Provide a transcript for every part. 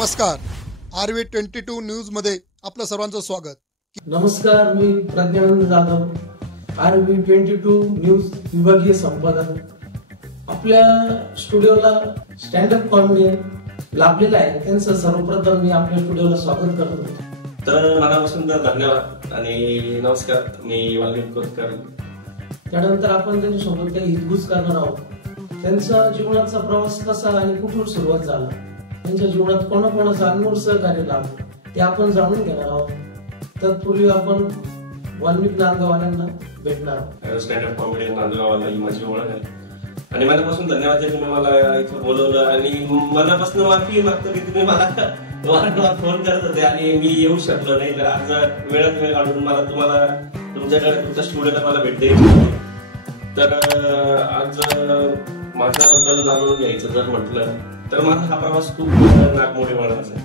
नमस्कार. RV22 news मध्ये आपलं सर्वांचं स्वागत. नमस्कार, मी प्रज्ञानंद जाधव, RV22 न्यूज विभागीय संपादक. आपल्या स्टुडिओला स्टँडअप कॉमेडियन लाभलेला आहे, त्यांचं सर्वप्रथम मी आपल्या स्टुडिओला स्वागत करतो. तर मनापासून धन्यवाद आणि नमस्कार. मी वाल्मिक कोतकर. त्यानंतर आपण त्यांच्यासोबत काही हितगुज करणार आहोत. त्यांचा जीवनाचा प्रवास कसा आणि कुठून सुरुवात झाला, त्यांच्या जीवनात कोणाकोणाचा अनमोल सहकार्य लाभला ते आपण जाणून घेणार आहोत. तत्पूर्वी आपण वाल्मिक नांदगाववाल्यांना भेटणार आहोत. स्टँडअप कॉमेडियन नांदगाववाला ही माझी ओळख आहे आणि मनापासून धन्यवाद तुम्ही मला इथं बोलवलं आणि मनापासून माफी मागतो की तुम्ही मला वारंवार फोन करत होते आणि मी येऊ शकलो नाही. तर आज वेळात वेळ काढून मला तुम्हाला तुमच्याकडे तुमच्या स्टुडिओला मला भेट द्यायची. तर आज माझ्याबद्दल जाणून घ्यायचं जर म्हटलं तर माझा हा प्रवास खूप नागमोडी वळणाचा आहे.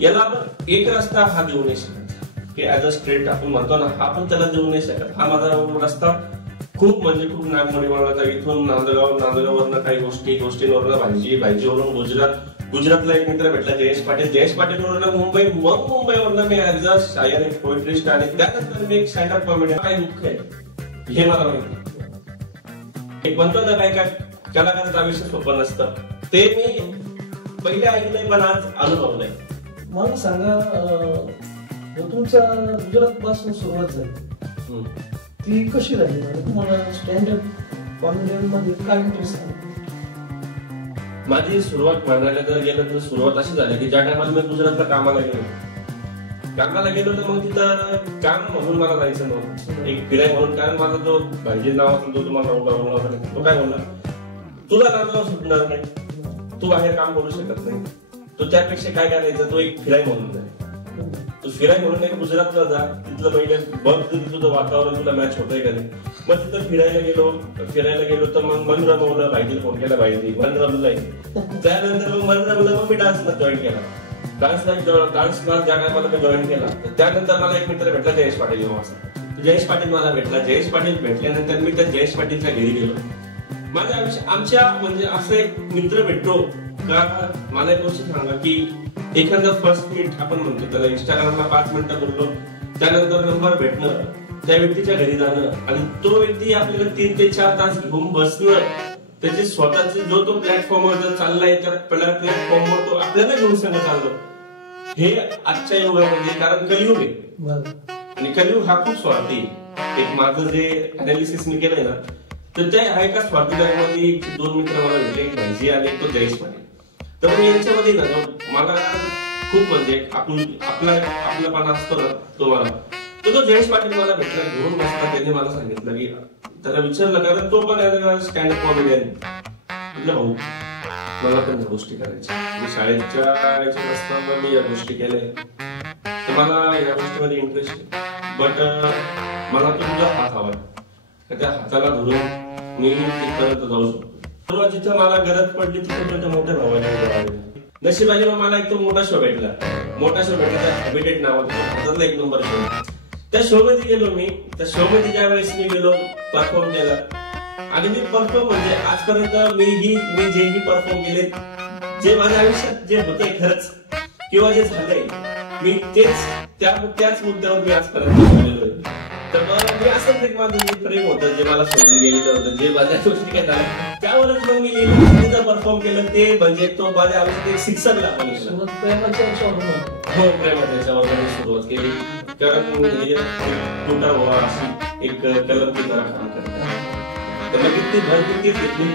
याला आपण एक रस्ता हा देऊ नाही शकत की ऍज अ स्ट्रेट आपण म्हणतो ना, आपण त्याला देऊ नाही शकत. हा माझा रस्ता खूप म्हणजे खूप नागमोडी वळणाचा. इथून नांदगाववरनं काही गोष्टींवरनं भाईजीवरून गुजरातला एक मित्र भेटला जयेश पाटीलवरनं मुंबई, मग मुंबईवरनं मी ऍज अ शायर, एक पोएट्रिस्ट आणि त्यानंतर मी एक स्टँडअप कॉमेडियन. काय दुःख आहे हे मला माहिती. एक म्हणतो ना काय कलाकाराचं आयुष्य सोपं नसतं, ते मी पहिले ऐकलंय पण आज अनुभवलंय. मला सांगा, तुमचा गुजरात पासून सुरुवात झाली, ती कशी झाली? तुम्हाला स्टँडअप कॉमेडियन मध्ये काय इंटरेस्ट आहे? माझी सुरुवात म्हणायला जर गेलं तर सुरुवात अशी झाली की ज्या टायमाला मी गुजरातला कामाला गेलो तर मग तिथं काम म्हणून मला जायचं नव्हतं, एक फिराय म्हणून. कारण माझा जो भाईजी नावाचा जो तुम्हाला तो काय बोलला, तुला नांदगाव सुटणार नाही, तू बाहेर काम करू शकत नाही, तू त्यापेक्षा काय करायचं, तो एक फिराय म्हणून जाय. तू फिराय म्हणून एक गुजरातला जा, तिथलं पहिले बघ तुझं वातावरण तुला मॅच होतंय का नाही. मग तिथं फिरायला गेलो तर मग मन रमवलं, भाईजी फोन केला, भाईजी मन रमलंय. त्यानंतर मग मन रमलं, मग मी डान्सला जॉईन केला. डान्स क्लास ज्या टायमाला मी जॉईन केला त्यानंतर मला एक मित्र भेटला जयेश पाटील नावाचा. जयेश पाटील मला भेटला. जयेश पाटील भेटल्यानंतर मी त्या जयेश पाटीलच्या घरी गेलो. माझ्या आमच्या म्हणजे असं एक मित्र भेटतो का. मला एक गोष्ट सांगा की एखादा फर्स्ट मीट आपण म्हणतो त्याला, इंस्टाग्रामला 5 मिनिटं बोललो, त्यानंतर नंबर भेटणं, त्या व्यक्तीच्या घरी जाणं आणि तो व्यक्ती आपल्याला 3 ते 4 तास घेऊन बसणं, त्याचे स्वतःचे जो तो प्लॅटफॉर्मवर जर चाललाय त्या प्लॅटफॉर्मवर तो आपल्याला घेऊन सांगत चाललो, हे आजच्या युगामध्ये, कारण कलियुग आहे आणि कलियुग हा खूप स्वार्थी. एक माझं जे अनालिसिस मी केलंय ना, तर त्या एका स्वार्थी मध्ये 2 मित्र मला भेटले, एक भाईजी आणि एक तो जयेश पाटील. तर मी यांच्यामध्ये ना मला खूप म्हणजे आपलापणा असतो ना, तो मला तो जयेश पाटील मला भेटला, घेऊन बसला. त्याने मला सांगितलं की त्याला विचारलं, कारण तो पण स्टँडअप कॉमेडियन. म्हटलं भाऊ मला पण या गोष्टी करायच्या, मी शाळेच्या असताना मी या गोष्टी केल्या, तर मला या गोष्टीमध्ये इंटरेस्ट आहे. बट मला तुझा हात हवा, त्या हाताला धरून मी तिथपर्यंत जाऊ शकतो. तेव्हा जिथं मला गरज पडली तिथं तुझ्या मोठ्या भावाला नशिबाने मग मला एक तो मोठा शो भेटला त्या हॅबिटेट नावाचा, हातातला 1 नंबर शो. त्या शो मध्ये गेलो मी. त्या शो मध्ये ज्या वेळेस मी गेलो, परफॉर्म केला आणि मी परफॉर्म म्हणजे आजपर्यंत मी जेही परफॉर्म केले, जे माझ्या आयुष्यात जे होते खरंच किंवा जे झालंय, मी त्याच मुद्द्यावर मी आजपर्यंत गेलेलो आहे. तर मी असंच एक माझं प्रेम होतं जे मला सोडून गेलेलं होतं, जे माझ्या गोष्टी काय झाल्या त्यावरच मग मी तिथं परफॉर्म केलं. ते म्हणजे तो माझ्या आयुष्यात एक शिक्षक लागून गेला. प्रेमाच्या याच्यावर मी सुरुवात केली. कारण तुटा व्हा अशी एक कलम ती जरा काम करतात, तर मग ती भरपूर घेतली.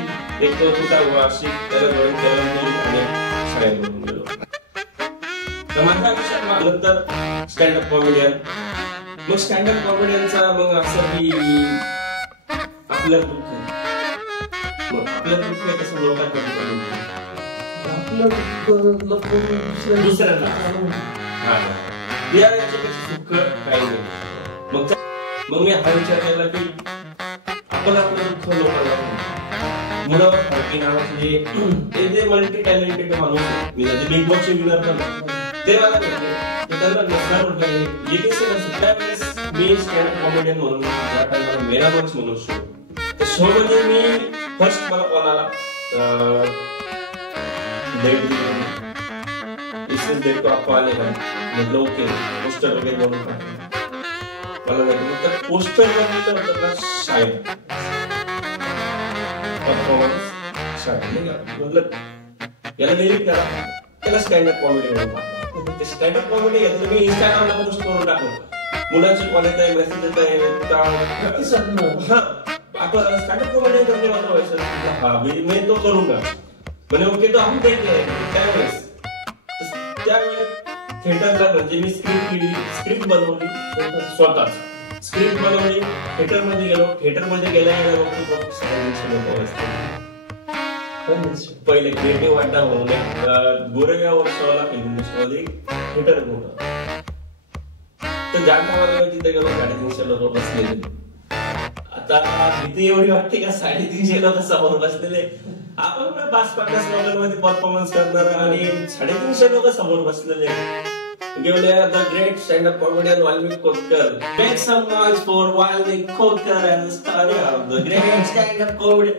एक तुटा व्हा अशी त्याला जॉईन कलम दिली आणि शाळेत बनून गेलो. तर माझ्या आयुष्यात नंतर स्टँडअप कॉमेडियन. मग स्टँडअप कॉमेडियनचा मग असं की आपलं दुःख आहे कसं लोकांकडे दुसऱ्यांना सुख काही नाही. मग मी हा विचार केला की आपण आपलं दुःख लोकांना मुलावर फारकी नावाचे जे मल्टी टॅलेंटेड माणूस, मी बिग बॉसचे विनर पण ते मला त्यांना नसणार म्हटलं त्यावेळेस मी स्टँडअप कॉमेडियन म्हणून त्या टाइमला मेरा मंच म्हणून शो. त्या शो मध्ये मी फर्स्ट मला कॉल आला, मेसेज देतो आपण आले काय म्हटलं ओके पोस्टर वगैरे बनवून टाकलं. मला नाही तर पोस्टर बनवलं होतं ना शाळेत परफॉर्मन्स शाळेत म्हटलं याला डिलीट करा त्याला स्टँडअप कॉमेडी म्हणून टाकलं. ते स्टँडअप कॉमेडी घेतलं मी इंस्टाग्रामला पोस्ट करून टाकलं. मुलांची कॉलेज आहे मेसेज येत आहे हा आपण स्टँडअप कॉमेडी करणे वाटतं हा मी तो करूंगा म्हणे ओके तो हम देखे त्यावेळेस त्यावेळेस थिएटरला म्हणजे मी स्क्रिप्ट बनवली स्वतःच स्क्रिप्ट बनवली थिएटर मध्ये गेलो. थिएटर मध्ये गेल्यावर पहिले क्रिएटिव्ह अड्डा म्हणून गोरेगाव वर्षाला फिल्म इंडस्ट्रीमध्ये थिएटर होतं. तर ज्या कामाला तिथे गेलो 350 लोक बसलेले. आता भीती एवढी वाटते का 350 लोक समोर बसलेले आपण 5-50 लोकांमध्ये परफॉर्मन्स करणार आणि 350 लोक समोर बसलेले. Give the great stand-up comedian Valmik Kotkar. Make some noise for Valmik Kotkar and the story of the great stand-up comedian.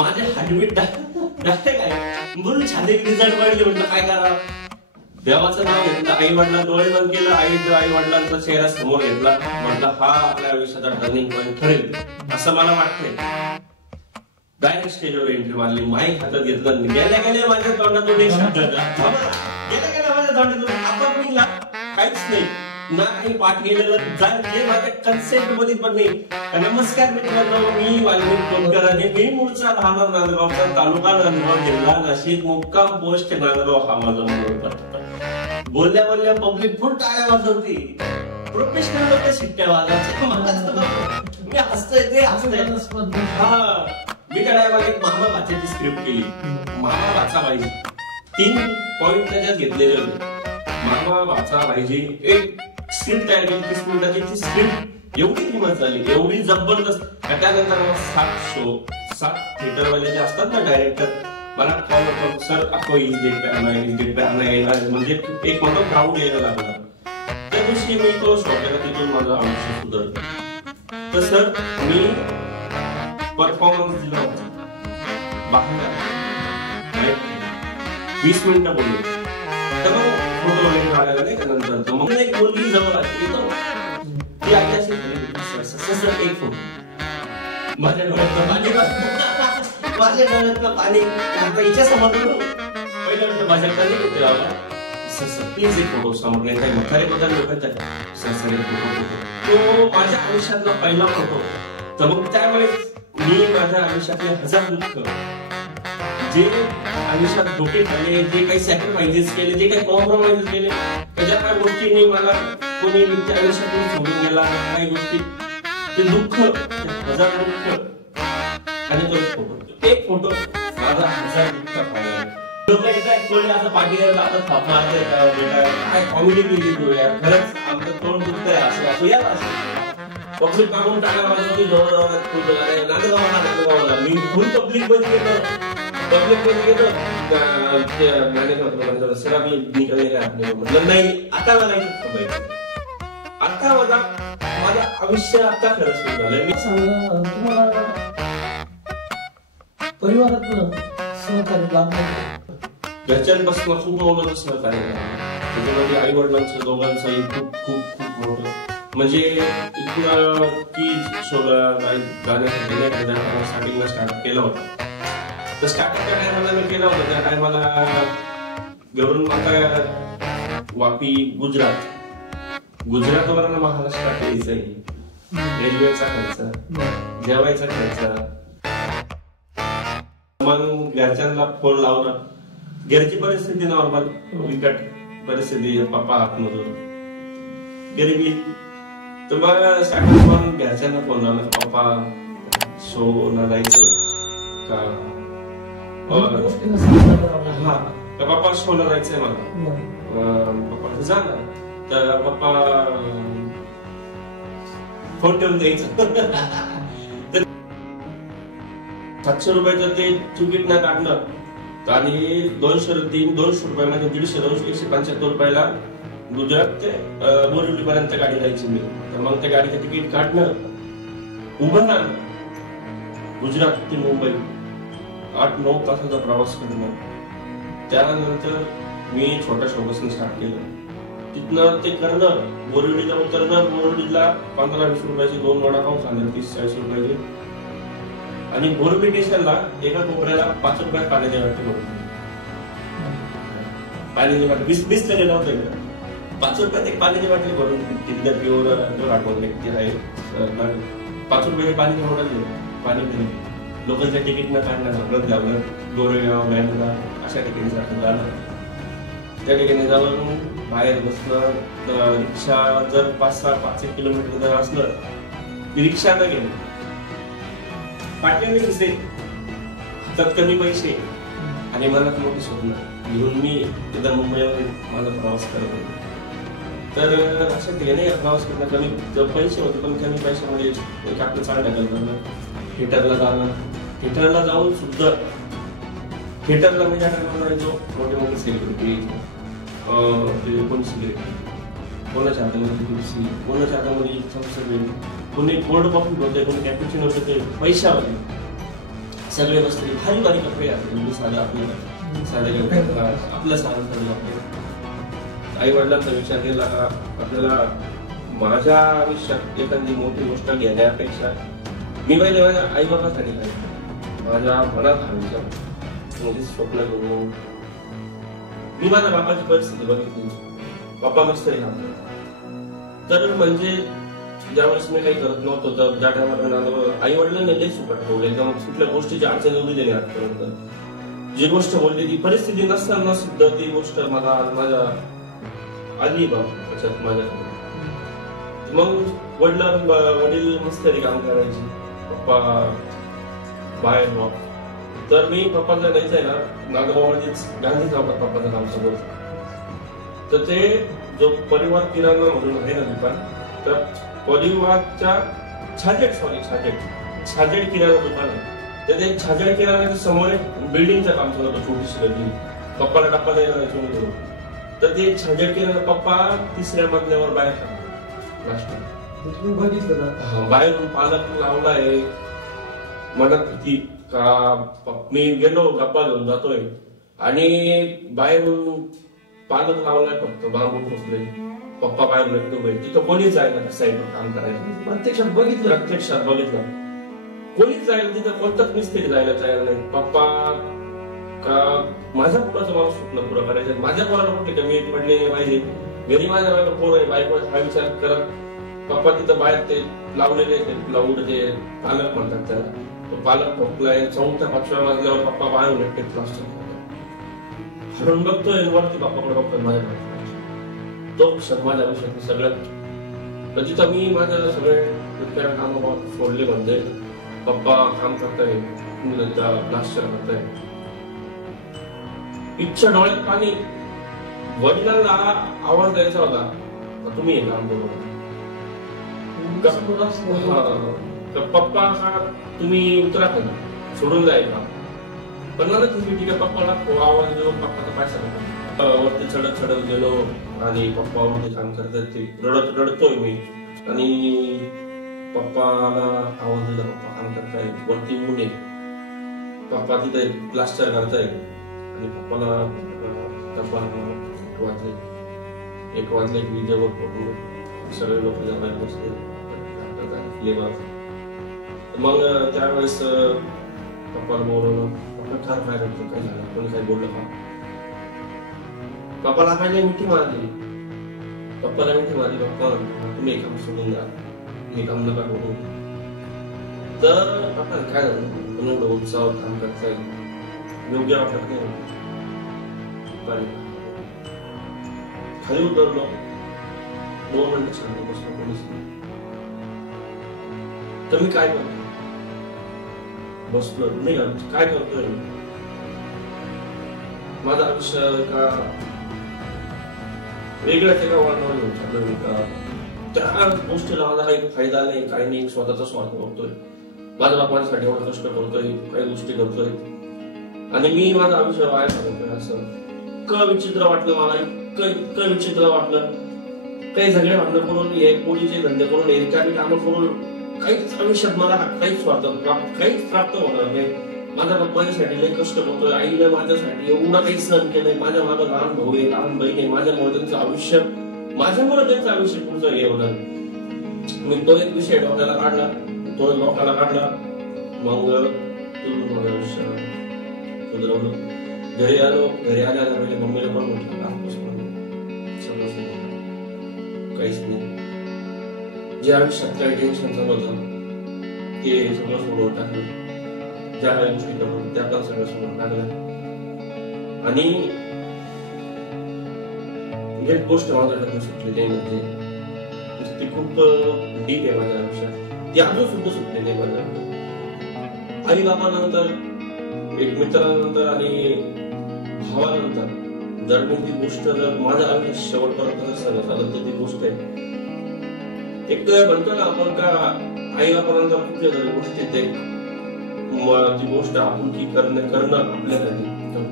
माझे हार्टबीट डायरेक्ट काय म्हणून छाती रिझल्ट पडले. म्हटलं काय करा देवाचं नाव घेतलं आई वडिलांना डोळे बंद केलं आई वडिलांचा चेहरा समोर घेतला. म्हटलं हा आपल्या आयुष्याचा टर्निंग पॉईंट ठरेल असं मला वाटतंय. डायरेक्ट स्टेजवर एंट्री मारली माईक हातात घेतलं गेल्या माझ्या तोंडातून एक शब्द गेल्या माझ्या तोंडातून आपण मी काहीच नाही ना काही पाठ केलेलं जे माझ्या कन्सेप्ट मध्ये पण नाही. नमस्कार मित्रांनो मी वाल्मिक कोतकर आणि मी मूळचा राहणार नांदगावचा तालुका नांदगाव जिल्हा नाशिक मुक्काम पोस्ट नांदगाव हा माझा मूळ. बोलल्या पब्लिक फुल टाळ्या वाजवती. प्रोफेशनल लोक शिट्ट्या वाजवायचे मी हसतोय ते हसतोय. हा मी त्या टायमाला एक मामा भाच्याची स्क्रिप्ट केली. मामा भाचा भाई 3 पॉइंट त्याच्यात घेतलेले होते. मामा भाचा भाईजी एक स्क्रिप्ट तयार केली 30 मिनिटाची. ती स्क्रिप्ट एवढी फेमस झाली एवढी जबरदस्त. त्यानंतर 7 थिएटर वाले जे असतात ना डायरेक्टर मला कॉल करतो सर आपको इस डेट पे आना है म्हणजे एक मोठा क्राऊड यायला लागला. त्या दिवशी मी तो शॉर्टला तिथून माझं आयुष्य सुधारलं. तर सर मी परफॉर्मन्स दिला होता बाहेर 20 मिनिटं बोलले. तर मग फोटो वगैरे काढायला नाही का नंतर मग एक मुलगी जवळ आली ती आली अशी एक फोटो माझ्या डोळ्यातलं पाणी आता हिच्या समोर पहिल्या माझ्याकडे होते बाबा सर प्लीज एक फोटो समोर नाही काही म्हातारे बदल लोक सर एक फोटो तो माझ्या आयुष्यातला पहिला फोटो. तर मग त्यावेळेस मी माझ्या आयुष्यातले 1000 दुःख जे आयुष्यात धोके झाले जे काही सॅक्रिफाइसेस केले जे काही कॉम्प्रोमाइज केले त्याच्या काही गोष्टींनी मला कोणी त्या आयुष्यातून सोडून गेला काही गोष्टी ते दुःख 1000 दुःख आणि तो एक फोटो माझा 1000 दुःख पाहिला. लोक येतात कोणी असं पाठीवर आता थाप मारते काय कॉमेडी केली तू यार खरंच आमचं तोंड दुखतंय असं यार असं पब्लिक मागून टाका माझ्यासाठी जवळ फुल नांदगावला मी फुल पब्लिक मध्ये गेलो. पब्लिक मध्ये गेलो मॅनेजर सर आम्ही निघाले काय म्हटलं नाही आता मला आता माझं आयुष्य आता खरं सुरू झालंय. मी सांगा तुम्हाला परिवारातलं सहकार्य लाभलं घरच्यांपासून खूप मोठं सहकार्य त्याच्यामध्ये आई वडिलांचं दोघांचंही खूप खूप खूप मोठं म्हणजे इथनं की गाण्यासाठी स्टार्टिंगला स्टार्ट केला होता. तर स्टार्टिंगच्या टायमाला मी केला होता त्या टायमाला घरून आता वापी गुजरातवरून महाराष्ट्रात यायचंय रेल्वेचा खर्च जेवायचा खर्च मग घरच्यांना फोन लावणं घरची परिस्थिती नॉर्मल बिकट परिस्थिती पप्पा आतमधून गरिबी तर मग स्टार्टिंग पण घरच्यांना फोन लावला पप्पा शोला जायचंय का हा तर पप्पा शोला जायचंय मला पप्पा जा ना तर पप्पा फोन ठेवून द्यायचं. 700 रुपयाचं ते तिकीट न काढणं आणि 200 रुपयामध्ये 150 175 रुपयाला गुजरात ते बोरिवली पर्यंत गाडी जायची मी. तर मग त्या गाडीचं तिकीट काढणं उभं राहणं गुजरात ते मुंबई 8-9 तासाचा प्रवास करणं त्यानंतर मी छोट्या शॉपपासून स्टार्ट केलं. तिथनं ते करणं, बोरिवलीला उतरणं, बोरिवलीला 15-20 रुपयाचे 2 वडापाव खाल्ले, 30-40 रुपयाचे. आणि बोरिवली स्टेशनला एका कोपऱ्याला 5 रुपयात पाण्याची वाटते भरून. पाण्याची वाटते 20 गेला होता इकडे. 5 रुपयात एक पाण्याची बाटली भरून तिथल्या प्युअर आठवण व्यक्ती आहे 5 रुपये पाणी होणार पाणी पिणे. लोकांच्या तिकीट न काढणं, घाबरत जावं, गोरेगाव बँकला अशा ठिकाणी जाणं. त्या ठिकाणी जाऊन बाहेर बसणं, रिक्षा जर 5-6-5 किलोमीटर जर असलं की रिक्षा न गेली, पाटल्याने दिसते हातात कमी पैसे आणि मनात मोठी स्वप्न घेऊन मी तिथं मुंबईमध्ये माझा प्रवास करत होतो. तर अशा ठिकाणी प्रवास करणं कमी पैसे होते, पण कमी पैशामध्ये एक आपलं चांगलं करणं, थिएटरला जाणं. थिएटरला जाऊन सुद्धा थिएटरला मी ज्या टायमाला जायचो, मोठे सेलिब्रिटी कोण सिगरेट, कोणाच्या हातामध्ये तुळशी, कोणाच्या हातामध्ये चमचमी, कोणी कोल्ड कॉफी होते, कोणी कॅपुचिनो होते, पैशामध्ये सगळे बसले, भारी भारी कपडे घातले. मी साधा आपलं साधं आई वडिलांचा विचार केला का आपल्याला माझ्या आयुष्यात एखादी मोठी गोष्ट घेण्यापेक्षा मी पहिले माझ्या आई बाबासाठी काय माझ्या मनात आयुष्यात मोठी स्वप्न घेऊन मी माझ्या बापाची परिस्थिती बघितली. बाप्पा मस्त तर म्हणजे ज्यावेळेस मी काही करत नव्हतो तर ज्या टायमाला आई वडिलांनी लई सुपाट ठेवले, एकदम कुठल्या गोष्टीची अडचण एवढी दिली आजपर्यंत. जी गोष्ट बोलली ती परिस्थिती नसताना सुद्धा ती गोष्ट मला माझ्या आली बाबा माझ्या. मग वडील मस्तरी काम करायचे, पप्पा बाहेर. तर मी पप्पाला जायचंय ना नागोबामध्येच गांधी चौकात पप्पाचं काम समोर. तर ते जो परिवार किराणा म्हणून आहे ना दुकान, तर परिवारच्या छाजेड किराणा दुकान आहे. तर ते छाजेड किराणाच्या समोर बिल्डिंगचं काम चालू होतं, छोटीशी गल्ली. पप्पाला टप्पा द्यायला जायचो. तर ते छाजेड किराणा पप्पा 3ऱ्या मजल्यावर बाहेर टाकला. बाहेरून पालक लावलाय, मनात भीती का मी गेलो गप्पा घेऊन जातोय आणि बाहेरून पालक लावलाय, फक्त बांबू ठोकले. पप्पा बाहेर उभे, तिथं कोणीच जायला त्या साईडवर काम करायचं. प्रत्यक्षात बघितलं कोणीच जायला तिथं, कोणताच मिस्त्री जायला तयार नाही. पप्पा का माझ्या पोराचं मला स्वप्न पुरं करायचं, माझ्या पोराला कुठे कमी पडले पाहिजे, घरी माझ्या बायको पोर आहे, बायको हा विचार करत पप्पा तिथं बाहेर ते लावलेले लावून ते पालक म्हणतात त्याला. तो पालक ठोकलाय. 4-5व्या मजल्यावर पप्पा बाहेर एकटे प्लास्टर हरून बघतोय, वरती बाप्पाकडे बघतोय माझ्या. तो क्षण माझ्या आयुष्यात सगळ्यात तर तिथं मी माझ्या सगळे काम सोडले. म्हणजे पप्पा काम करताय, मुलांचा प्लास्टर करताय, इच्छा डोळ्यात पाणी. वडिलांना आवाज द्यायचा होता, तुम्ही हे काम करू. पप्पा हा तुम्ही उत्तराखंड सोडून जाईल का, पण मला ती ठीक आहे. पप्पाला आवाज देऊन पप्पाचा पैसा वरती चढत गेलो आणि पप्पा वरती काम करतात, ते रडतोय मी. आणि पप्पाला आवाज दिला, पप्पा काम करताय, वरती ऊन आहे, पप्पा तिथे प्लास्टर करताय. आणि पप्पाला वाजले 1 वाजले की जेवण करून सगळे लोक जेवायला बसले. मग त्यावेळेस पप्पाला बोलवलं, पप्पा काय करतो, काय झालं, कोणी काय बोललं का. पप्पाला काय मिठी मारली, पप्पा तुम्ही हे काम सोडून द्या, हे काम नका करू. तर पप्पा काय झालं, तुम्ही एवढं उत्साहात काम करताय, योग्य वाटत नाही. खाली उतरलो, 2 मिनिटं शांत बसलो, कोणीच नाही. तर मी काय करतो, बसलो नाही काय करतोय. माझं आयुष्य का वेगळ्याच एका वळणावर घेऊन चाललोय का, त्या गोष्टीला माझा काही फायदा नाही, काही नाही, स्वतःचा स्वार्थ बघतोय. माझ्या बापांसाठी एवढं कष्ट करतोय, काही गोष्टी करतोय आणि मी माझं आयुष्य वाया घालवतोय. असं विचित्र वाटलं मला, इतकं विचित्र वाटलं. काही झगडे भांडण करून, हे पोळीचे धंदे करून, हे कामं करून काहीच आयुष्यात मला काहीच स्वार्थ काहीच प्राप्त होणार नाही. माझ्या पप्पांसाठी लई कष्ट करतोय, आईने माझ्यासाठी एवढं काही सहन केलंय, माझ्या माझा लहान भाऊ आहे, लहान बहीण आहे, माझ्यामुळे त्यांचं आयुष्य पुढचं हे होणार. मी तो एक विषय डोक्याला काढला, मग माझं आयुष्य सुधारवलं. घरी आल्या पहिले मम्मीला पण म्हटलं आजपासून सगळं काहीच नाही. जे आयुष्यात काही टेन्शन चालू होतं ते सगळं सोडून टाकलं, ज्या काही गोष्टी करतो त्या पण सगळं सोडून टाकलं. आणि एक गोष्ट माझ्याकडे सुटलेली म्हणजे ती खूप डीप आहे माझ्या आयुष्यात, ती अजून सुद्धा सुटलेली आहे माझ्याकडे. आई बाबानंतर, एक मित्रानंतर आणि भावानंतर जर मी ती गोष्ट जर माझ्या आयुष्यात शेवटपर्यंत जर सांगत आलं तर ती गोष्ट आहे, एक म्हणतो ना आपण का आई बाबानंतर कुठल्या तरी गोष्टीत एक ती गोष्ट आपुलकी करणं आपल्यासाठी,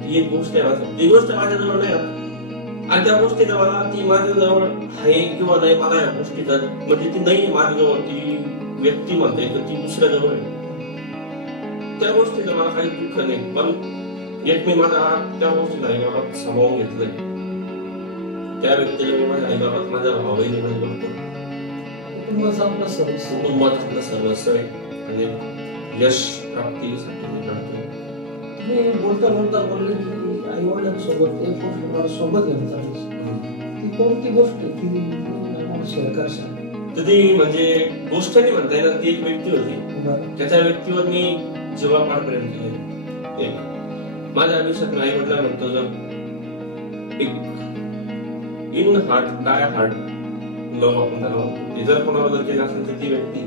ती एक गोष्ट आहे. ती गोष्ट माझ्याजवळ नाही आणि त्या गोष्टीचा मला ती माझ्याजवळ आहे किंवा नाही, मला या गोष्टीचा म्हणजे ती नाही माझ्याजवळ, ती व्यक्ती म्हणते तर ती दुसऱ्याजवळ आहे. त्या गोष्टीचं मला काही दुःख नाही, पण एक मी माझ्या त्या गोष्टीला आई बाबात सामावून घेतलंय. त्या व्यक्तीला मी माझ्या आई बाबात माझ्या भावाईने मध्ये बघतो. कुटुंबात आपलं सर्वस्व आहे आणि यश प्राप्तीसाठी मी करतो. तुम्ही बोलता बोलले की आई वडिलांसोबत एक गोष्ट मला सोबत घेऊन चालली, ती कोणती गोष्ट ती शेअर करशाल? तर ती म्हणजे गोष्ट नाही म्हणता येणार, ती एक व्यक्ती होती. त्याच्या व्यक्तीवर मी जेव्हा फार प्रेम केलं. एक माझ्या आयुष्यात आई वडिला म्हणतो जर एक in heart die heart love आपण त्याला जर कोणाला जर केलं असेल तर ती व्यक्ती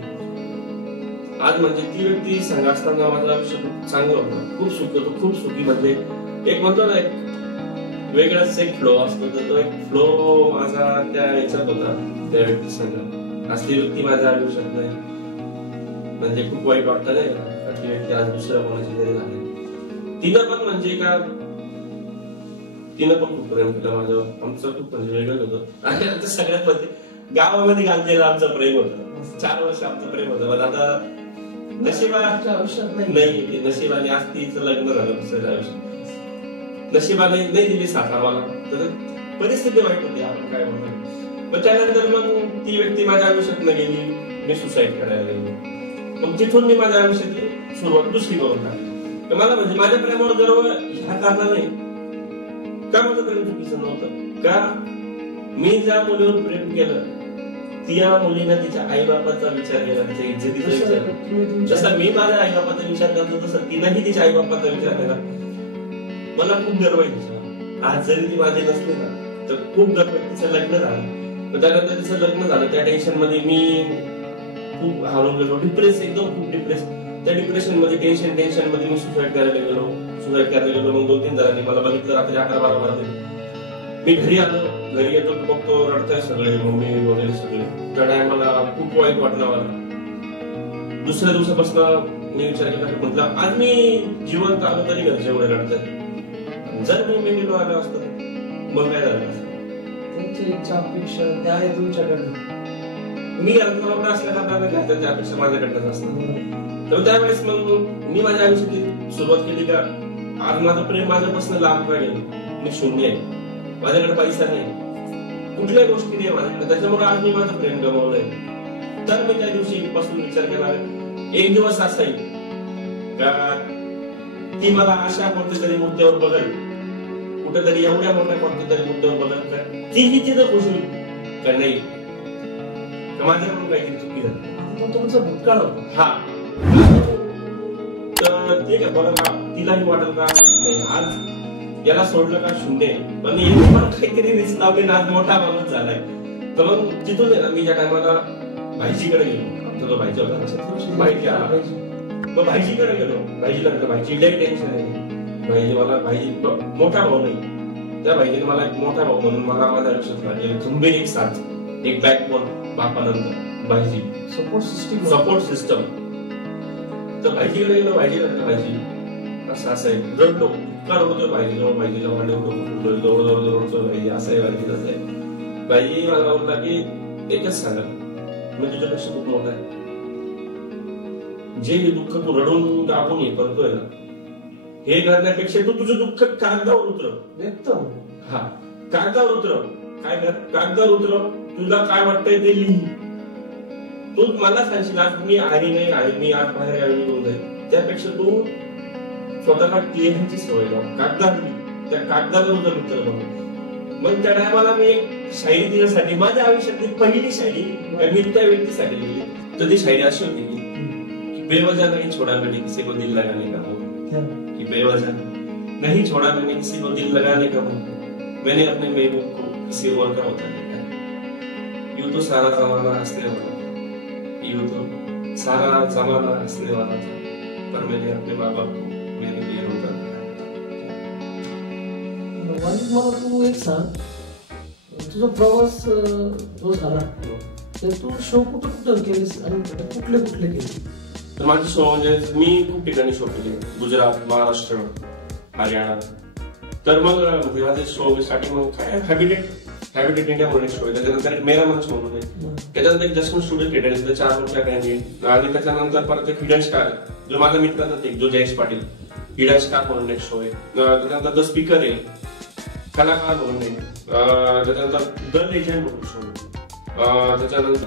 आज म्हणजे ती व्यक्ती सांगा असताना माझं आयुष्य चांगलं होतं, खूप सुखी होतं, खूप सुखी. म्हणजे एक म्हणतो ना एक वेगळाच एक फ्लो असतो, तर तो एक फ्लो माझा त्या याच्यात होता त्या व्यक्ती सांगा. आज ती व्यक्ती माझ्या आयुष्यात नाही, म्हणजे खूप वाईट वाटतं नाही ती व्यक्ती आज दुसऱ्या कोणाची तरी झाली. तिनं पण म्हणजे का तिनं पण खूप प्रेम केलं माझ्यावर, आमचं खूप म्हणजे वेगळं होतं. आणि आमचं सगळ्यात मध्ये गावामध्ये घाललेलं आमचं प्रेम होतं, 4 वर्ष आमचं प्रेम होतं. पण आता नशिबाच्या आयुष्यात नाही, नशिबाने आज तिचं लग्न झालं दुसऱ्या आयुष्यात, नशिबाने नाही दिली साथ आम्हाला, तर परिस्थिती वाईट होती, आपण काय म्हणतो. पण त्यानंतर मग ती व्यक्ती माझ्या आयुष्यात न गेली, मी सुसाईड करायला गेलो. मग तिथून मी माझ्या आयुष्यातली सुरुवात दुसरी करून टाकली. मला म्हणजे माझ्या प्रेमावर गर्व ह्या कारणाने का माझं प्रेम चुकीचं नव्हतं, का मी ज्या मुलीवर प्रेम केलं त्या मुलीने तिच्या आई बापाचा विचार केला, तिच्या इज्जतीचा विचार. जसा मी माझ्या आई बापाचा विचार करतो तसं तिनेही तिच्या आई बापाचा विचार केला. मला खूप गर्व आहे तिच्यावर. आज जरी ती माझी नसली ना तर खूप गर्व आहे. तिचं लग्न झालं, त्यानंतर तिचं लग्न झालं, त्या टेन्शन मध्ये मी खूप हारून गेलो, डिप्रेस, एकदम खूप डिप्रेस. त्या डिप्रेशन मध्ये टेन्शन मध्ये मी सुसाईड करायला गेलो. मग 2-3 जणांनी मला बघितलं, रात्री 11-12 वाजले. मी घरी आलो, घरी येतो बघतो रडताय सगळे, मम्मी वगैरे सगळे. त्या टायमाला खूप वाईट वाटलं मला. दुसऱ्या दिवसापासून मी विचार केला, म्हटलं आज मी जिवंत आलो तरी घरचे एवढे रडतात, जर मी मेलेलो आलो असतो मग काय झालं असतं. त्यांची इच्छा अपेक्षा त्या आहे तुमच्याकडनं, मी घरात असल्या कारणाने त्यापेक्षा माझ्याकडनं असतं. तर त्यावेळेस मग मी माझ्या आयुष्याची सुरुवात केली का आज माझं प्रेम माझ्यापासून लांब का गेलं, मी शून्य आहे, माझ्याकडे पैसा नाही, कुठल्याही गोष्टी नाही माझ्याकडे, त्याच्यामुळे आज मी माझं प्रेम गमावलंय. तर मी त्या दिवशी पासून विचार केला एक दिवस असा येईल का ती मला अशा कोणत्या तरी मुद्द्यावर बघल, कुठेतरी एवढ्या मोठ्या कोणत्या तरी मुद्द्यावर बघल का तीही तिथं खुश होईल का नाही, माझ्याकडून काहीतरी चुकी झाली. तुमचं भूतकाळ होतं हा, तर ठीक आहे बरं का, तिलाही वाटेल का नाही आज याला सोडलं का शून्य आहे, पण काहीतरी रिस्क लावली ना, आज मोठा माणूस झालाय. तर मग तिथून आहे ना मी ज्या टायमाला भाईजीकडे गेलो, आमचा जो भाईचा होता भाईजी आला, मग भाईजीकडे गेलो. भाईजीला म्हटलं भाईजी लई टेन्शन आहे, भाईजी मला, भाईजी मोठा भाऊ नाही, त्या भाईजीने मला एक मोठा भाऊ म्हणून मला माझ्या आयुष्यात लागले खंबीर एक साथ, एक बॅकबोन बापानंतर भाईजी, सपोर्ट सिस्टम. तर भाईजीकडे गेलो, भाईजीला म्हटलं भाईजी असं आहे, रडलो, इतका रडतो भाईजीजवळ, भाईजीला वाढले रडतो भाईजी असं आहे, भाईजी तसं आहे. भाईजी मला बोलला की एकच सांगा, मी तुझ्यापेक्षा खूप मोठा आहे, जे दुःख तू रडून आपण हे करतोय ना हे करण्यापेक्षा तू तुझं दुःख कागदावर उतरव. व्यक्त हा, कागदावर उतरव. काय कर, कागदावर उतरव. तुला काय वाटतंय ते लिही. तू मला सांगशील आज मी आहे नाही आहे, मी आज बाहेर यावेळी होऊन जाईल, त्यापेक्षा तू स्वतःला लिहायची सवय लाव. कागदावर लिही, त्या कागदावर उतर बघ. मग त्या टायमाला मी एक शायरी तिच्यासाठी, माझ्या आयुष्यातली पहिली शायरी मी त्या व्यक्तीसाठी लिहिली. तर ती शायरी अशी होती की बेवजह नहीं छोड़ा मैंने किसी को दिल लगाने का मोह, कि बेवजह नहीं छोड़ा मैंने किसी को दिल लगाने का मोह, मैंने अपने महबूब को किसी और का होता देखा. यूं तो सारा जमाना हंसने वाला, यूं तो सारा जमाना हंसने वाला था, पर मैंने अपने माँ बाप को मेरे लिए रोता देखा. मला तू एक सांग, तुझा प्रवास जो झाला तर तू शो कुठं केलीस आणि कुठले केले? तर माझे शो म्हणजे मी खूप ठिकाणी शो केले, गुजरात, महाराष्ट्र, हरियाणा. तर मग माझे शो स्टार्टिंग मग काय हॅबिटेट इंडिया म्हणून एक शो आहे, त्याच्यानंतर मेरा मंच म्हणून आहे, त्याच्यानंतर एक जस्ट स्टुडिओ थिएटर 4 वर्ष काही, आणि त्याच्यानंतर परत एक हिडन स्टार जो माझा मित्राचा जो जयेश पाटील, हिडन स्टार म्हणून एक शो आहे. त्याच्यानंतर द स्पीकर आहे, कलाकार म्हणून आहे, त्याच्यानंतर द लेजंड म्हणून शो आहे, त्याच्यानंतर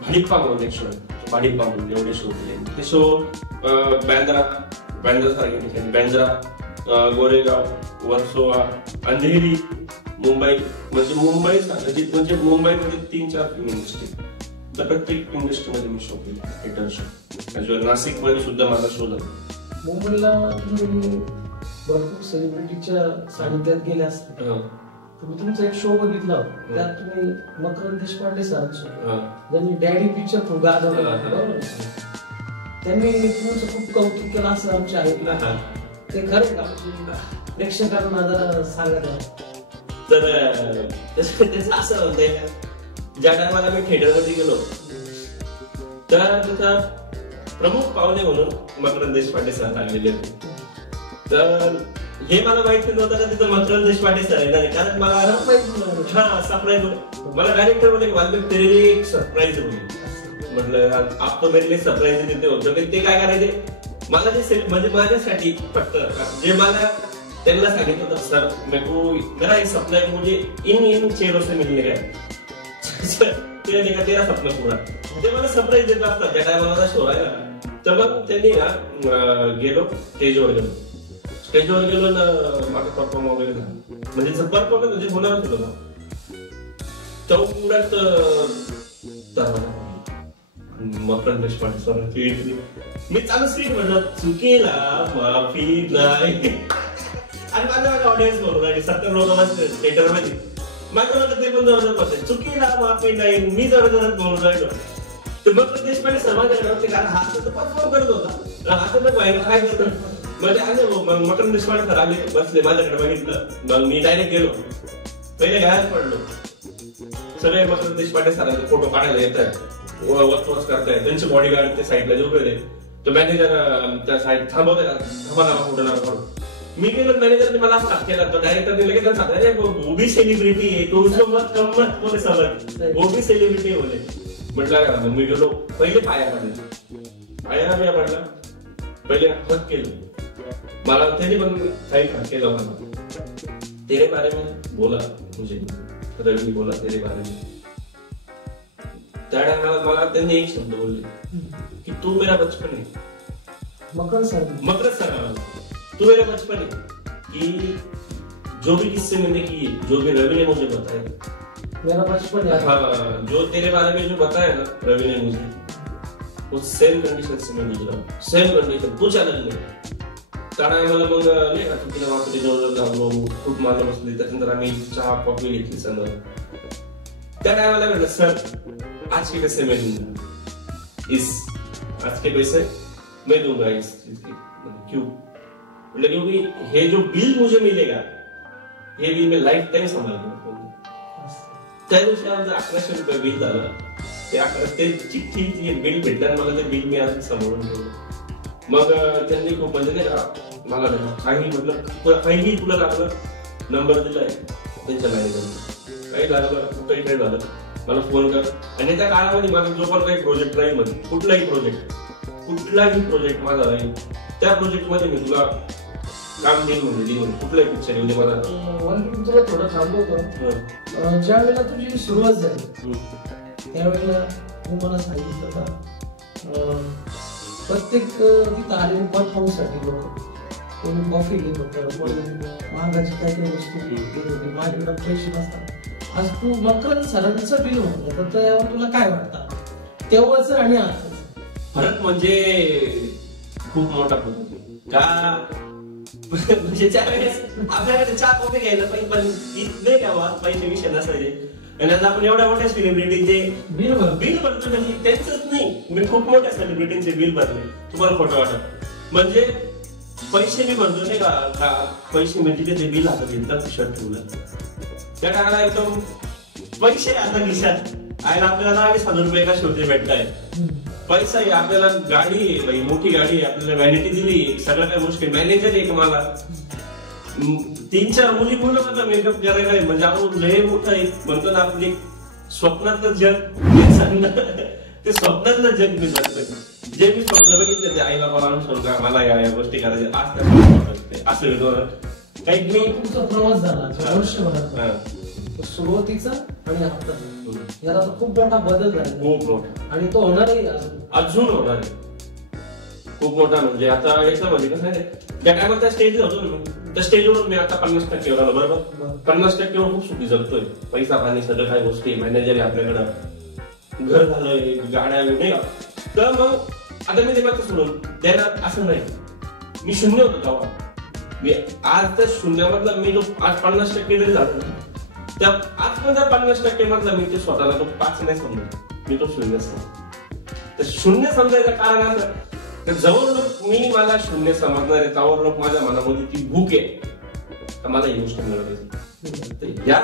भाडिप्पा म्हणून एक शो आहे, भाडिप्पा म्हणून एवढे शो केले. ते शो बँद्रा सारख्या ठिकाणी, बँद्रा, गोरेगाव, वर्सोवा, अंधेरी, मुंबई, म्हणजे मुंबईमध्ये 3-4 फिल्म इंडस्ट्री, तर प्रत्येक इंडस्ट्रीमध्ये मी शो केले, थिएटर शो. नाशिकमध्ये सुद्धा माझा शो झाला. मुंबईला तुम्ही भरपूर सेलिब्रिटीच्या सानिध्यात गेले असतात. तुम्ही तुमचा एक शो बघितला, त्यात तुम्ही मकरंद देशपांडे सरांसोबत ज्यांनी डॅडी पिक्चर खूप गाजवला, बरोबर? त्यांनी तुमचं खूप कौतुक केलं असं आमच्या ऐकलं, ते खरे का? प्रेक्षकांना जरा सांगा. तर त्याचं असं होतंय, ज्या टायमाला मी थिएटरमध्ये गेलो तर त्याचा प्रमुख पाहुणे म्हणून मकरंद देशपांडे सर आलेले होते. तर हे मला माहिती नव्हतं का तिथं मकरंद देशपांडे सर आहे, कारण मला सरप्राईज होतं. मला डायरेक्टर बोलले वाल्मिक तेरे लिए एक सरप्राईज होईल. म्हटलं आप तो मेरे लिए सरप्राईज देते होतं. ते काय करायचे, मला जे म्हणजे माझ्यासाठी फक्त जे मला त्यांना सांगितलं होतं, सर मेरा एक सपना है, मुझे इन चेहरों से मिलने का, तेरा सपना पूरा. ते मला सरप्राईज देत असतात त्या टायमाला शो आहे ना. तर मग त्यांनी गेलो स्टेजवर गेलो ना, माझा परफॉर्म वगैरे झाला, म्हणजे परफॉर्मन्स म्हणजे होणारच होतं ना. चौकड्यात मकरंद देशपांडे सर, मी चालू स्क्रीन म्हणलं चुकीला माफी नाही, आणि माझा ऑडियन्स म्हणून आणि 70 लोक थिएटर मध्ये माझ्या ते पण जबरदस्त होते, चुकीला माफी नाही, मी जबरदस्त म्हणून राहिलो. तर मग देशपांडे समाजाकडे होते, कारण हा तर परफॉर्म करत होता, हात बाहेर काय करतो म्हणजे आले. मकरंद देशपांडे सर आले, बसले, माझ्याकडे बघितलं, मग मी डायरेक्ट गेलो, पहिले घायला पडलो. सगळे मकरंद देशपांडे सरांचे फोटो काढायला येतात, वच करतायत, त्यांचे बॉडीगार्ड ते साईडला जे उभे होते, तो मॅनेजर त्या साईड थांबवते, थांबा फोटो नाव. मी गेलो, मॅनेजरने मला असं केला, तो डायरेक्टरने लगेच सांगता वो भी सेलिब्रिटी आहे, तो उसको मत बोले, समज वो भी सेलिब्रिटी बोले. म्हटलं मी गेलो, पहिले पाया पडला, पहिले हक केलं मला, त्यांनी पण काही हक केलं मला. तेरे बारे में बोला, मुझे रवी बोला तेरे बारे में. त्या टायमाला मला त्यांनी एक शब्द बोलले की तू मेरा बचपन है. मकर सर तू मेरा बचपन है, कि जो भी किस्से मैंने किए, जो भी रवि ने मुझे बताया, मेरा बचपन है. हाँ, जो तेरे बारे में जो बताया ना रवि ने मुझे, वो सेम कंडिशन से मैं गुजरा, सेम कंडिशन, कुछ अलग नाही. त्या टायमाला मग नाही का तिला वापरली, जवळ घाललो, खूप मानलं बसली, त्याच्यानंतर आम्ही चहा कॉफी घेतली समजा. त्या टायमाला म्हटलं सर आज के पैसे मैं दूंगा, आज के पैसे मैं दूंगा इस चीज की. क्यों? क्योंकि ये जो बिल मुझे मिलेगा, हे बिल मैं लाइफ टाइम सांभाळतो. त्या दिवशी आमचं 1100 रुपये बिल झालं. ते चिठ्ठी बिल भेटलं मला, ते बिल मी आज सांभाळून ठेवलं. मग त्यांनी खूप म्हणजे नाही का मला काही म्हटलं, काही तुला लागलं, नंबर दिलाय त्यांच्या मॅनेजरने, काही लागलं कुठंही काही झालं मला फोन कर. आणि त्या काळामध्ये माझा जो पण काही प्रोजेक्ट राहील, मध्ये कुठलाही प्रोजेक्ट माझा राहील, त्या प्रोजेक्ट मध्ये मी तुला काम देईल म्हणजे देईल कुठलाही पिक्चर येऊ दे मला. वन तुला थोडं थांबवतो. ज्या वेळेला तुझी सुरुवात झाली त्यावेळेला तू मला सांगितलं का प्रत्येक तिथं आलेले परफॉर्मन्ससाठी लोक कोणी कॉफी घेत होतं, कोणी महागाची काहीतरी वस्तू घेत होती, माझ्याकडे पैसे नसतात. आज तू मकरंद सरांचं बिल म्हणलं तर त्यावर तुला काय वाटतं तेव्हाच आणि आज फरक म्हणजे खूप मोठा फरक का म्हणजे त्यावेळेस आपल्याकडे चहा कॉफी घ्यायला पाहिजे पण नाही का पहिले विषय नसायचे आणि आता आपण एवढ्या मोठ्या सेलिब्रिटीचे बिल भरतो म्हणजे त्यांचंच नाही मी खूप मोठ्या सेलिब्रिटींचे बिल भरले तुम्हाला खोटं वाटत म्हणजे पैसे मी भरतो नाही का पैसे म्हणजे ते बिल हातात घेतलं शर्ट ठेवलं त्या टाळाला एकदम पैसे आता खिशात आणि आपल्याला 20,000 रुपये एका शेवटी भेटताय पैसा आहे आपल्याला गाडी आहे मोठी गाडी आहे आपल्याला व्हॅनिटी दिली सगळ्या काही गोष्टी मॅनेजर आहे मला 3-4 मुली मुलं मला मेकअप करायला आहे म्हणजे आपण लय मोठं एक म्हणतो ना आपली स्वप्नातलं जग ते स्वप्नातलं जग मी जगतोय जे मी स्वप्न बघितलं ते आई बाबाला अनुसरून का मला या गोष्टी करायच्या आज असं काही मी तुमचा प्रवास झाला वर्षभरात सुरुवातीचा आणि आता याला खूप मोठा बदल झाला खूप मोठा आणि तो होणारही अजून होणार आहे खूप मोठा म्हणजे आता याच्यामध्ये कसं आहे त्या टायमात त्या स्टेजवर होतो ना त्या स्टेजवरून मी आता 50% वर आलो बरोबर 50% वर खूप सुखी जगतोय पैसा पाणी सगळं काही गोष्टी मॅनेजर आहे आपल्याकडं घर झालंय गाड्या नाही का तर मग आता मी ते मात्र सोडून त्याला असं नाही मी शून्य होतो तेव्हा मी आज त्या शून्यामधला मी जो आज 50% जरी झालो त्या आज पण त्या 50% मधला मी ते स्वतःला तो 5 नाही समजत मी तो शून्य समजतो शून्य समजायचं कारण असं जवळ लोक मी मला शून्य समजणार आहे त्यावर लोक माझ्या मनामध्ये ती भूक आहे तर मला ही गोष्ट मिळवायची या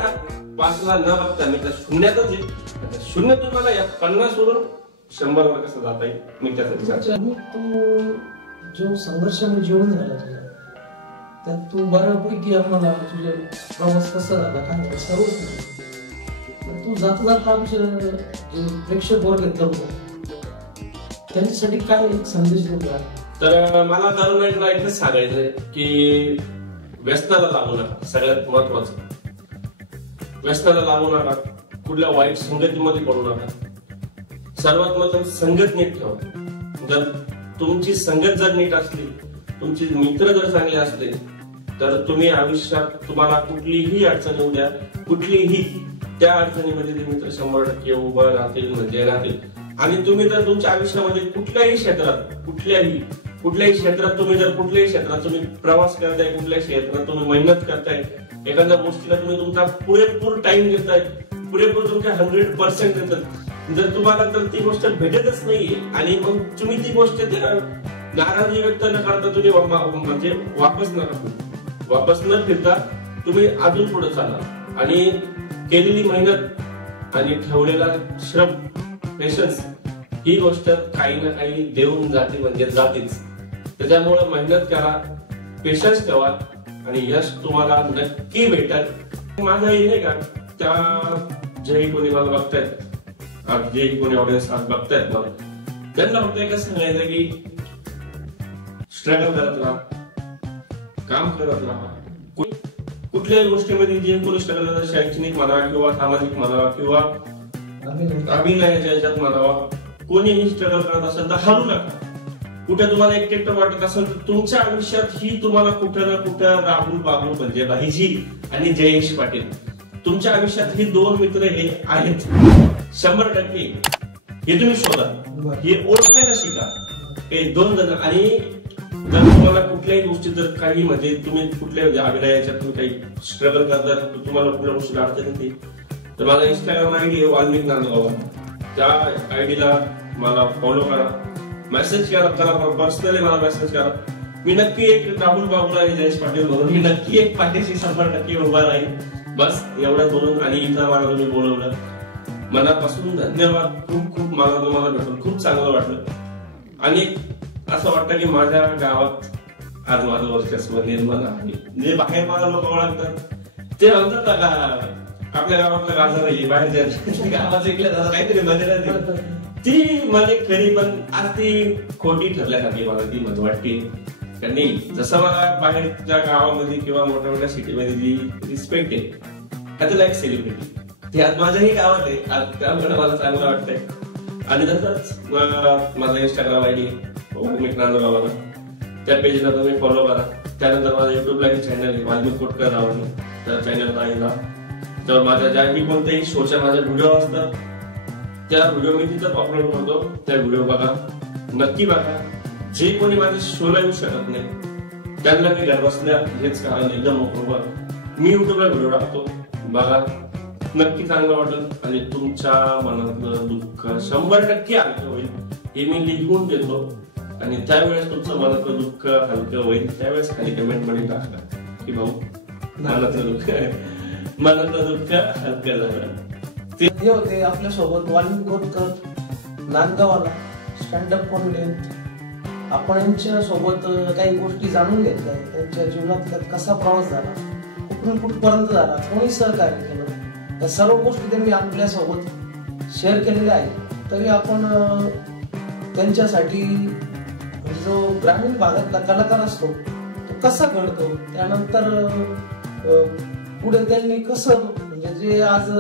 5ला न बघता मी त्या शून्यातच आहे शून्यातून मला या 50 वरून 100 वर कसं जाता येईल मी त्यासाठी तू जो संघर्षाने जीवन झाला तुझा त्यात तू बऱ्यापैकी आम्हाला तुझे प्रवास कसा झाला काय सर्व तू जाता जाता आमचे जे प्रेक्षक वर्ग त्यांच्यासाठी काय एक संदेश देतो तर मला तरुणांना इथेच सांगायचंय की व्यसनाला लागू नका सगळ्यात महत्वाचं व्यसनाला लागू नका कुठल्या वाईट संगतीमध्ये पडू नका सर्वात महत्वाचं संगत नीट ठेवा जर तुमची संगत जर नीट असली तुमचे मित्र जर चांगले असले तर तुम्ही आयुष्यात तुम्हाला कुठलीही अडचण येऊ द्या कुठलीही त्या अडचणीमध्ये ते मित्र 100% उभं राहतील म्हणजे राहतील आणि तुम्ही जर तुमच्या आयुष्यामध्ये कुठल्याही क्षेत्रात तुम्ही प्रवास करताय कुठल्याही क्षेत्रात तुम्ही मेहनत करताय एखाद्या गोष्टीला तुम्ही तुमचा पुरेपूर टाइम देताय पुरेपूर तुमच्या 100% देतात जर तुम्हाला तर ती गोष्ट भेटतच नाहीये आणि मग तुम्ही ती गोष्ट नाराजी व्यक्त न करता तुम्ही म्हणजे वापस न फिरता तुम्ही अजून पुढे चाला आणि केलेली मेहनत आणि ठेवलेला श्रम पेशन्स ही गोष्ट काही ना काही देऊन जाते म्हणजे जातेच त्याच्यामुळे मेहनत करा पेशन्स ठेवा आणि यश तुम्हाला नक्की भेटेल माझं हे नाही का त्या जे कोणी मला बघतायत जे कोणी ऑडियन्स बघतायत मला त्यांना फक्त एकच सांगायचं की स्ट्रगल करत राहा काम करत राहा कुठल्याही गोष्टीमध्ये जे कोणी स्ट्रगल करतात शैक्षणिक म्हणा किंवा सामाजिक म्हणा किंवा अभिनयाच्या याच्यात म्हणावा कोणीही स्ट्रगल करत असेल तर हरू नका कुठे तुम्हाला एकटं वाटत असेल तर तुमच्या आयुष्यात ही तुम्हाला कुठं ना कुठं राहुल बाबू म्हणजे भाईजी आणि जयेश पाटील तुमच्या आयुष्यात ही 2 मित्र हे आहेत 100% हे तुम्ही शोधा हे ओळखायला शिका हे 2 जण आणि जर तुम्हाला कुठल्याही गोष्टी जर काही म्हणजे तुम्ही कुठल्या अभिनयाच्यात तुम्ही काही स्ट्रगल करता तुम्हाला कुठल्या गोष्टी अडचण येते तर माझा इंस्टाग्राम आयडी वाल्मिक नांदगाव त्या आयडीला मला फॉलो करा मेसेज करा त्याला पर्सनली मला मेसेज करा मी नक्की एक राहुल बाबूला आणि जयेश पाटील म्हणून मी नक्की एक पाठीशी 100% उभा राहील बस एवढं बोलून आणि इथं मला तुम्ही बोलवलं मनापासून धन्यवाद खूप खूप मला तुम्हाला भेटून खूप चांगलं वाटलं आणि असं वाटतं की माझ्या गावात आज माझं वर्चस्व निर्माण आहे जे बाहेर मला लोक ओळखतात ते म्हणतात का आपल्या गावातलं गाजर आहे बाहेर गावात ऐकलं काहीतरी मध्ये ती म्हणजे खरी पण आज ती खोटी ठरल्यासारखी मला ती वाटते का नाही, जसं मला बाहेरच्या गावामध्ये किंवा मोठ्या मोठ्या सिटीमध्ये जी रिस्पेक्ट आहे, त्याला एक सेलिब्रिटी ती आज माझ्याही गावात आहे, आज त्यामुळे मला चांगलं वाटतंय. आणि तसंच माझा इंस्टाग्राम आयडी वाल्मिक नांदगावला, त्या पेजला तुम्ही फॉलो करा. त्यानंतर माझा युट्यूबला एक चॅनल आहे वाल्मिक कोटकर नावाने, त्या चॅनलला येईल. तर माझ्या ज्या मी कोणत्याही शोच्या माझ्या व्हिडिओ असतात त्या व्हिडिओ मी तिथं अपलोड करतो. त्या व्हिडिओ बघा, नक्की बघा. जे कोणी माझ्या शोला येऊ शकत नाही त्यांना मी घर बसल्या हेच कारण एकदम मोठं मी युट्यूबला व्हिडिओ टाकतो, बघा, नक्की चांगलं वाटेल. आणि तुमच्या मनातलं दुःख 100% हलकं होईल हे मी लिहून देतो. आणि त्यावेळेस तुमचं मनातलं दुःख हलकं होईल, त्यावेळेस खाली कमेंट मध्ये टाका की भाऊ मनातलं दुःख हलकं झालं. ते होते आपल्या सोबत वाल्मिक कोटकर नांदगावला, स्टँडअप कॉमेडियन. आपण यांच्या सोबत काही गोष्टी जाणून घेतल्या, त्यांच्या जीवनातला कसा प्रवास झाला, कुठून कुठपर्यंत झाला, कोणी सहकार्य केलं, त्या सर्व गोष्टी त्यांनी आपल्या सोबत शेअर केलेल्या आहेत. तरी आपण त्यांच्यासाठी जो ग्रामीण भागातला कलाकार असतो तो कसा घडतो, त्यानंतर पुढे त्यांनी कसं म्हणजे जे आज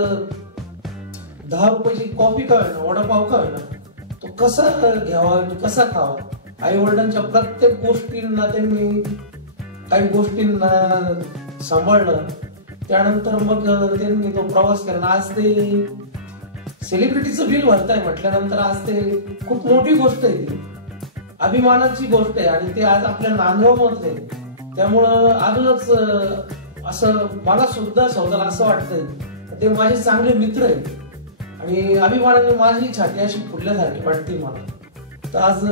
10 रुपयाची कॉफी का होईना, वडापाव का होईना, तो कसा घ्यावा, कसा खावा, आई वडिलांच्या प्रत्येक गोष्टींना त्यांनी काही गोष्टींना सांभाळलं. त्यानंतर मग त्यांनी तो प्रवास केला. आज ते सेलिब्रिटीचं बिल भरताय म्हटल्यानंतर आज ते खूप मोठी गोष्ट आहे, ती अभिमानाची गोष्ट आहे. आणि ते आज आपल्या नांदगावमध्ये आहे. त्यामुळं अजूनच असं मला सुद्धा स्वतःला असं वाटतंय ते माझे चांगले मित्र आहेत आणि अभिमानाने माझी छाती अशी फुटल्यासारखी वाटते मला. तर आज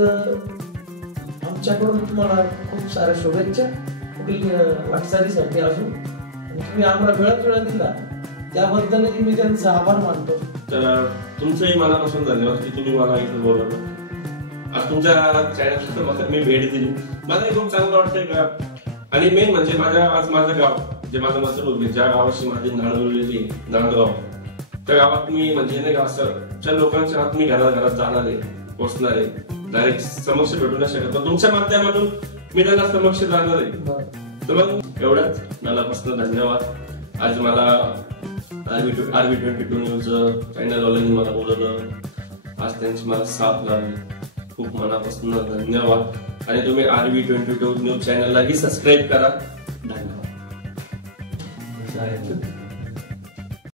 आमच्याकडून तुम्हाला खूप साऱ्या शुभेच्छा पुढील वाटचालीसाठी अजून. तुम्ही आम्हाला वेळ दिला त्याबद्दलही मी त्यांचा आभार मानतो. तर तुमचंही मनापासून धन्यवाद की तुम्ही मला इथं बोलवलं. आज तुमच्या चॅनलला मी भेट दिली, मलाही खूप चांगलं वाटतंय का. आणि मेन म्हणजे माझं गाव जे माझं मातृभूमी, ज्या गावाशी माझी नाळ जुळलेली नांदगाव, त्या गावात मी म्हणजे नाही का असं ज्या लोकांच्या हात मी घरात जाणार आहे, पोचणार आहे, डायरेक्ट समक्ष भेटू नाही शकत, पण तुमच्या माध्यमातून मी त्यांना समक्ष जाणार आहे. तर मग एवढंच मनापासून धन्यवाद. आज मला RV22 न्यूज चॅनलवाल्यांनी मला बोलवलं, आज त्यांची मला साथ लागली, खूप मनापासून धन्यवाद. आणि तुम्ही RV22 न्यूज चॅनललाही सबस्क्राईब करा. धन्यवाद.